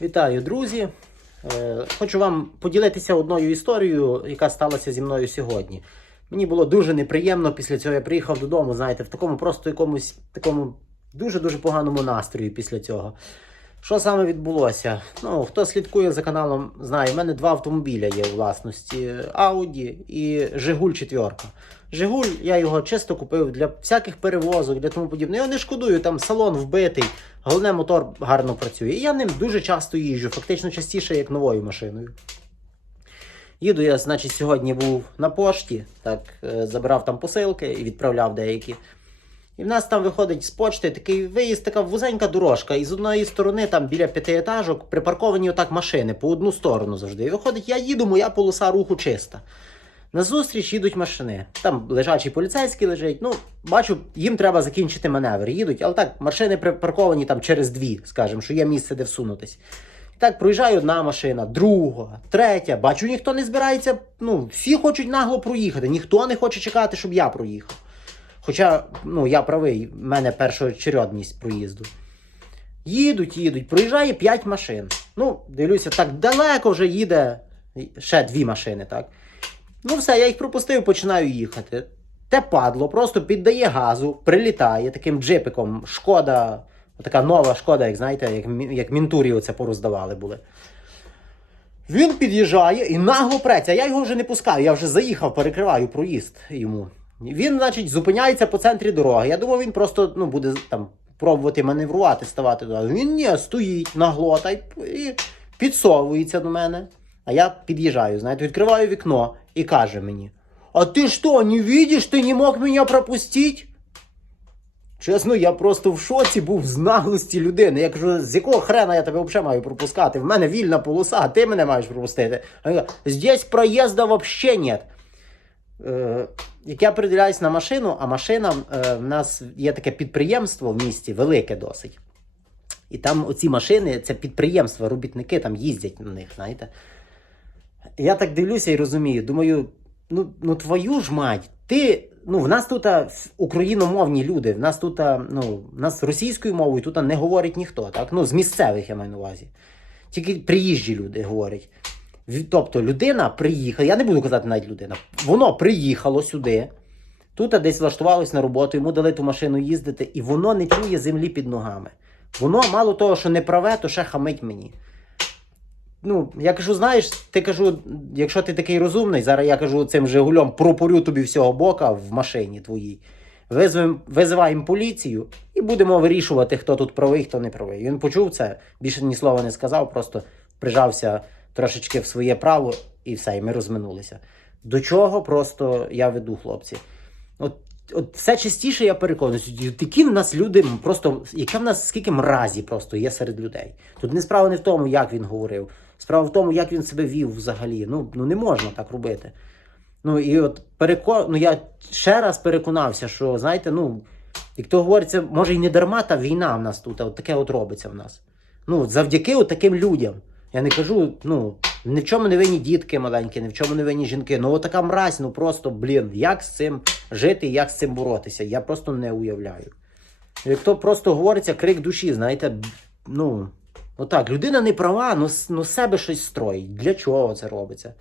Вітаю, друзі! Е, Хочу вам поділитися одною історією, яка сталася зі мною сьогодні. Мені було дуже неприємно після цього. Я приїхав додому, знаєте, в такому просто якомусь такому дуже-дуже поганому настрої після цього. Що саме відбулося? Ну, хто слідкує за каналом, знає, в мене два автомобіля є у власності: Audi і Жигуль 4. Жигуль, я його чисто купив для всяких перевозок, для тому подібне. Я не шкодую, там салон вбитий, головне мотор гарно працює. І я ним дуже часто їжджу, фактично частіше, як новою машиною. Їду я, значить, сьогодні був на пошті, так, е, забирав там посилки і відправляв деякі. І в нас там виходить з почти такий виїзд, така вузенька дорожка. І з одної сторони, там біля п'ятиетажок, припарковані отак машини по одну сторону завжди. І виходить, я їду, моя полоса руху чиста. Назустріч їдуть машини. Там лежачий поліцейський лежить. Ну, бачу, їм треба закінчити маневр. Їдуть, але так, машини припарковані там через дві, скажімо, що є місце, де всунутись. Так проїжджає одна машина, друга, третя. Бачу, ніхто не збирається. Ну, всі хочуть нагло проїхати, ніхто не хоче чекати, щоб я проїхав. Хоча, ну, я правий, в мене першочередність проїзду. Їдуть, їдуть, проїжджає 5 машин. Ну, дивлюся, так далеко вже їде ще дві машини, так. Ну, все, я їх пропустив, починаю їхати. Те падло, просто піддає газу, прилітає таким джипиком. Шкода, така нова шкода, як знаєте, як, як мінтурі оце пороздавали були. Він під'їжджає і нагло преться. Я його вже не пускаю, я вже заїхав, перекриваю проїзд йому. Він, значить, зупиняється по центрі дороги. Я думав, він просто ну, буде там пробувати маневрувати, ставати туди. Він ні, стоїть нагло та й і підсовується до мене. А я під'їжджаю, знаєте, відкриваю вікно і каже мені: А ти що, не видиш, ти не мог мене пропустити? Чесно, я просто в шоці був з наглості людини. Я кажу, з якого хрена я тебе взагалі маю пропускати? В мене вільна полоса, а ти мене маєш пропустити. А він каже, Здесь проїзду взагалі нет. Е, як я приділяюсь на машину, а машина е, в нас є таке підприємство в місті, велике досить. І там оці машини, це підприємства, робітники там їздять на них, знаєте. Я так дивлюся і розумію, думаю, ну, ну твою ж мать, ти. Ну, в нас тут україномовні люди, в нас тут, ну, в нас російською мовою тут не говорить ніхто, так? Ну, з місцевих я маю на увазі. Тільки приїжджі люди говорять. Тобто людина приїхала, я не буду казати навіть людина, воно приїхало сюди, тут десь влаштувалось на роботу, йому дали ту машину їздити, і воно не чує землі під ногами. Воно мало того, що не праве, то ще хамить мені. Ну, я кажу, знаєш, ти кажу, якщо ти такий розумний, зараз я кажу цим Жигулем пропорю тобі всього бока в машині твоїй. Визвем, визиваємо поліцію і будемо вирішувати, хто тут правий, хто не правий. Він почув це, більше ні слова не сказав, просто прижався трошечки в своє право і все, і ми розминулися. До чого просто я веду, хлопці. От, от все частіше я переконуюся, такі в нас люди просто, яка в нас скільки мразі просто є серед людей. Тут не справа не в тому, як він говорив. Справа в тому, як він себе вів взагалі. Ну, ну не можна так робити. Ну і от переко... ну, я ще раз переконався, що знаєте, ну, як то говориться, може і не дарма та війна в нас тут, а от таке от робиться в нас. Ну, завдяки от таким людям. Я не кажу, ну, ні в чому не винні дітки маленькі, ні в чому не винні жінки. Ну, от така мразь, ну просто, блін, як з цим жити, як з цим боротися, я просто не уявляю. Як то просто говориться крик душі, знаєте, ну, отак, людина не права, ну, ну себе щось строїть. Для чого це робиться?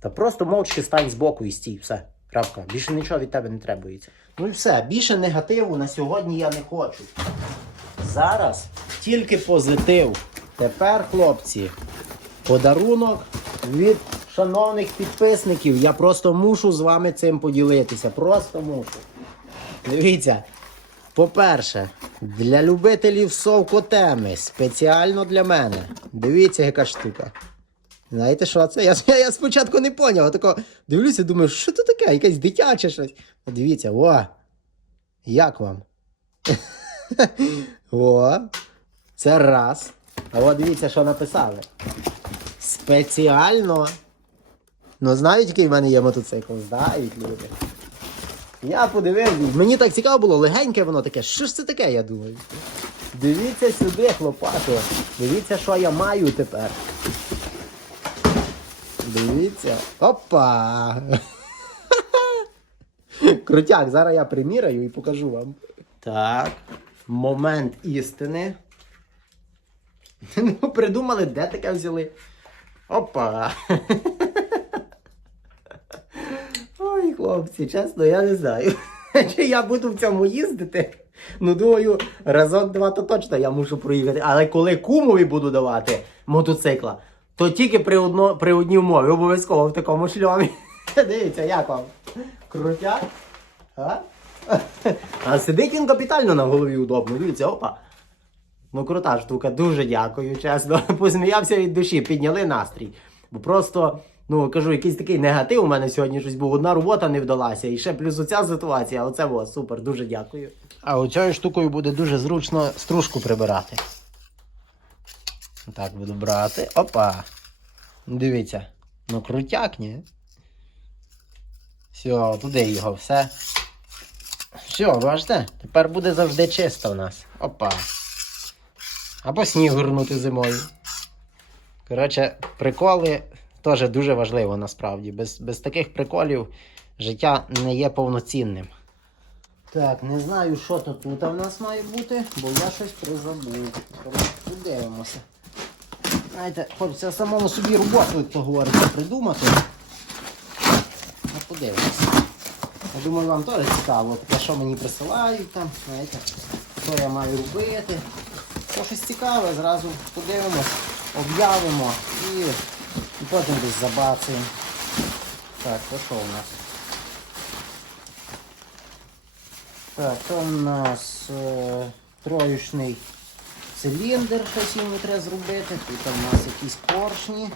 Та просто мовчки стань збоку і стій, все. Крапка. Більше нічого від тебе не требується. Ну і все, більше негативу на сьогодні я не хочу. Зараз тільки позитив. Тепер, хлопці, подарунок від шановних підписників. Я просто мушу з вами цим поділитися. Просто мушу. Дивіться. По-перше, для любителів совкотеми, спеціально для мене. Дивіться, яка штука. Знаєте що це? Я, я, спочатку не поняв. Тако дивлюся, думаю, що це таке? Якесь дитяче щось. Дивіться, о! Як вам? О! Це раз. А от дивіться, що написали. Спеціально. Ну, знають, який в мене є мотоцикл? Знають люди. Я подивився, мені так цікаво було, легеньке воно таке. Що ж це таке, я думаю? Дивіться сюди, хлопако. Дивіться, що я маю тепер. Дивіться. Опа! Крутяк, зараз я приміряю і покажу вам. Так, момент істини. Ну, придумали, де таке взяли. Опа. Ой, хлопці, чесно, я не знаю. Чи я буду в цьому їздити? Ну, думаю, разок два то точно я мушу проїхати. Але коли кумові буду давати мотоцикла, то тільки при, одно, при одній умові, обов'язково в такому шльомі. Дивіться, як вам? Крутяк? А? а сидить він капітально на голові удобно. Дивіться, опа. Ну, крута штука, дуже дякую, чесно. Посміявся від душі, підняли настрій. Бо просто, ну кажу, якийсь такий негатив у мене сьогодні щось був. Одна робота не вдалася. І ще плюс оця ситуація. Оце було супер, дуже дякую. А оцією штукою буде дуже зручно стружку прибирати. Так, буду брати. Опа. Дивіться. Ну, крутяк, ні? Все, туди його, все. Все, бачите? Тепер буде завжди чисто у нас. Опа. Або сніг горнути зимою. Коротше, приколи теж дуже важливо насправді. Без, без таких приколів життя не є повноцінним. Так, не знаю, що то тут в нас має бути, бо я щось призабув. Подивимося. Знаєте, хочеться самому собі роботу, говориться, придумати. Ну, подивимося. Я думаю, вам теж цікаво, таке, що мені присилають там, знаєте, що я маю робити. Що щось цікаве, зразу подивимось, об'явимо і, і потім десь забацаємо. Так, то що у нас? Так, то у нас е, троючний циліндр, щось йому треба зробити. Тут у нас якісь поршні.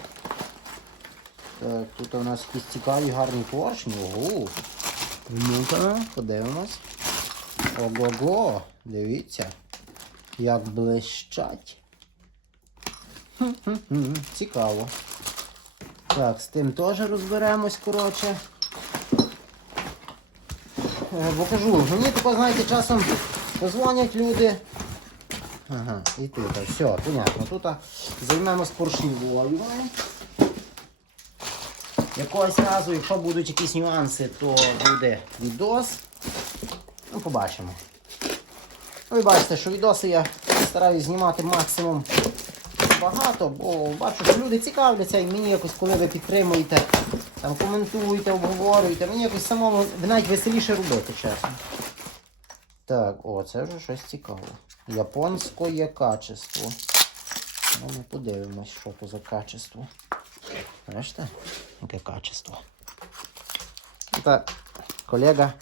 Так, тут у нас якісь цікаві гарні поршні. Ого. Ну-ка, подивимось. Ого-го, дивіться. Як блищать. Цікаво. Так, з тим теж розберемось, коротше. Е, Бо кажу, мені тако, знаєте, часом позвонять люди. Ага, і тут, все, понятно. Тут займемось поршневою. Якогось разу, якщо будуть якісь нюанси, то буде відос. Ну, побачимо. Ви бачите, що відоси я стараюсь знімати максимум багато, бо бачу, що люди цікавляться і мені якось, коли ви підтримуєте, там коментуєте, обговорюєте, мені якось самому навіть веселіше робити, чесно. Так, о, це вже щось цікаве. Японське качество. Ну, ми подивимось, що то за качество. Бачите? Яке качество. Так, колега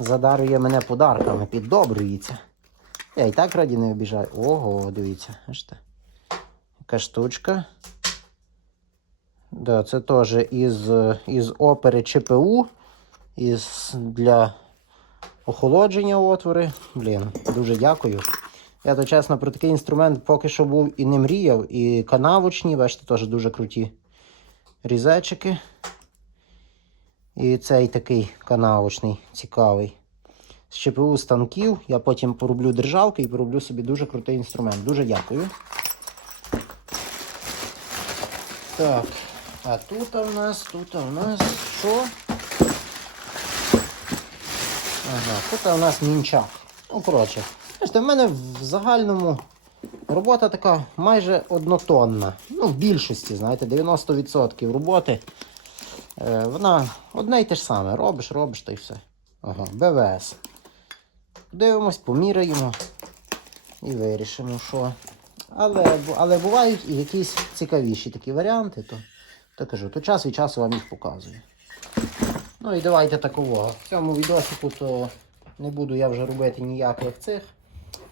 задарює мене подарками, піддобрюється. Я і так раді не обіжаю. Ого, дивіться. Яка штучка. Да, це теж із, із опери ЧПУ. Із для охолодження отвори. Блін, дуже дякую. Я то чесно про такий інструмент поки що був і не мріяв. І канавочні, бачите, теж дуже круті різечики. І цей такий канавочний, цікавий. З ЧПУ станків. Я потім пороблю державки і пороблю собі дуже крутий інструмент. Дуже дякую. Так, а тут у нас, тут у нас що? Ага, тут у нас мінчак. Ну, коротше, бачите, в мене в загальному робота така майже однотонна. Ну, в більшості, знаєте, 90% роботи. Е, вона одне й те ж саме. Робиш, робиш та й все. Ага, БВС. Дивимось, поміряємо і вирішимо, що. Але, але бувають і якісь цікавіші такі варіанти, то, то кажу, то час від часу вам їх показую. Ну і давайте такового. В цьому відосику то не буду я вже робити ніяких цих,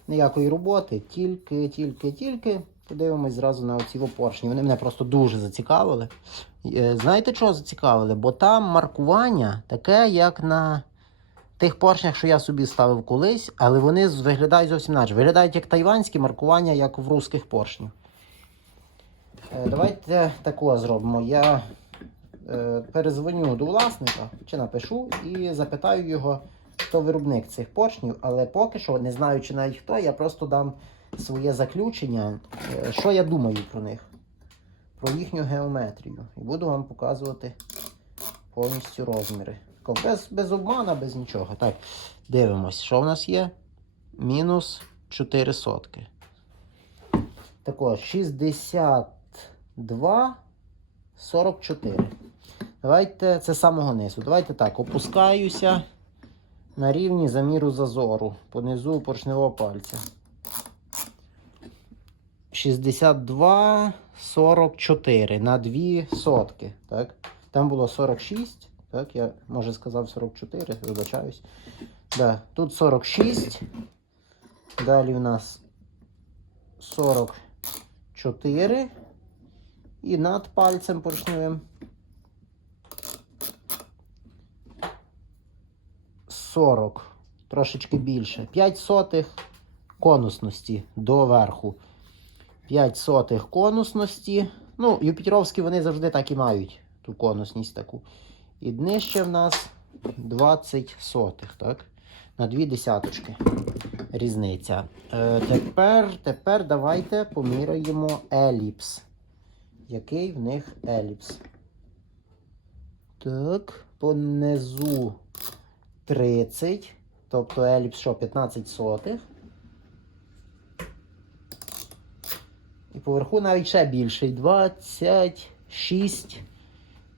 ніякої роботи, тільки, тільки, тільки подивимось зразу на оці поршні. Вони мене просто дуже зацікавили. Е, Знаєте, чого зацікавили? Бо там маркування таке, як на тих поршнях, що я собі ставив колись, але вони виглядають зовсім інакше. Виглядають як тайванські маркування, як в русських поршнів. Е, Давайте такого зробимо. Я е, перезвоню до власника чи напишу і запитаю його, хто виробник цих поршнів, але поки що, не знаючи навіть хто, я просто дам своє заключення, е, що я думаю про них, про їхню геометрію. І буду вам показувати повністю розміри. Без, без обмана, без нічого. Так, дивимось, що в нас є? Мінус 4 сотки. Тако, 62, 44. Давайте, це самого низу. Давайте так, опускаюся на рівні заміру зазору понизу поршневого пальця. 62, 44 на 2 сотки. Так? Там було 46. Так, я може сказав 44, вибачаюсь. Да, тут 46. Далі у нас 44. І над пальцем поршневим 40. Трошечки більше. 5 сотих конусності до верху. 5 сотих конусності. Ну, юпітеровські вони завжди так і мають ту конусність таку. І днище в нас 20 сотих, так? На 2 десяточки різниця. Е, тепер, тепер давайте поміряємо еліпс. Який в них еліпс? Так, понизу 30. Тобто еліпс що, 15 сотих. Поверху навіть ще більший. 26.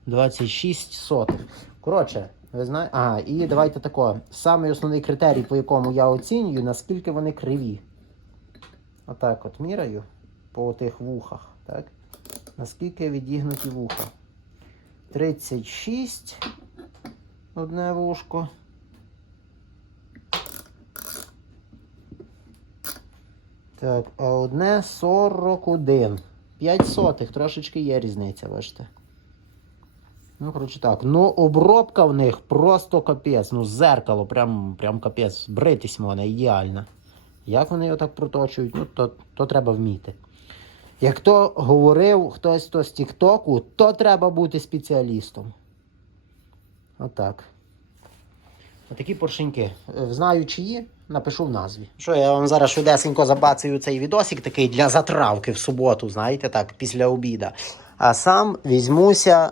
26 сотих. Коротше, ви знаєте. А, і давайте тако. Самий основний критерій, по якому я оцінюю, наскільки вони криві. Отак от міряю по тих вухах. Так? Наскільки відігнуті вуха. 36. Одне вушко. Так, а одне 41. 5 сотих, трошечки є різниця, бачите. Ну, коротше так. Ну, обробка в них просто капець. Ну, зеркало, прям, прям капець. Бритись можна, ідеально. Як вони його так проточують, ну, то, то треба вміти. Як то говорив хтось то з Тіктоку, то треба бути спеціалістом. Отак. Отакі поршеньки. Е, Знаю чиї, напишу в назві. Що я вам зараз швидесенько забацаю цей відосик такий для затравки в суботу, знаєте, так, після обіда. А сам візьмуся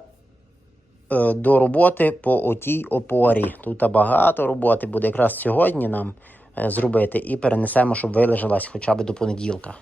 е, до роботи по отій опорі. Тут багато роботи буде якраз сьогодні нам е, зробити і перенесемо, щоб вилежалась хоча б до понеділка.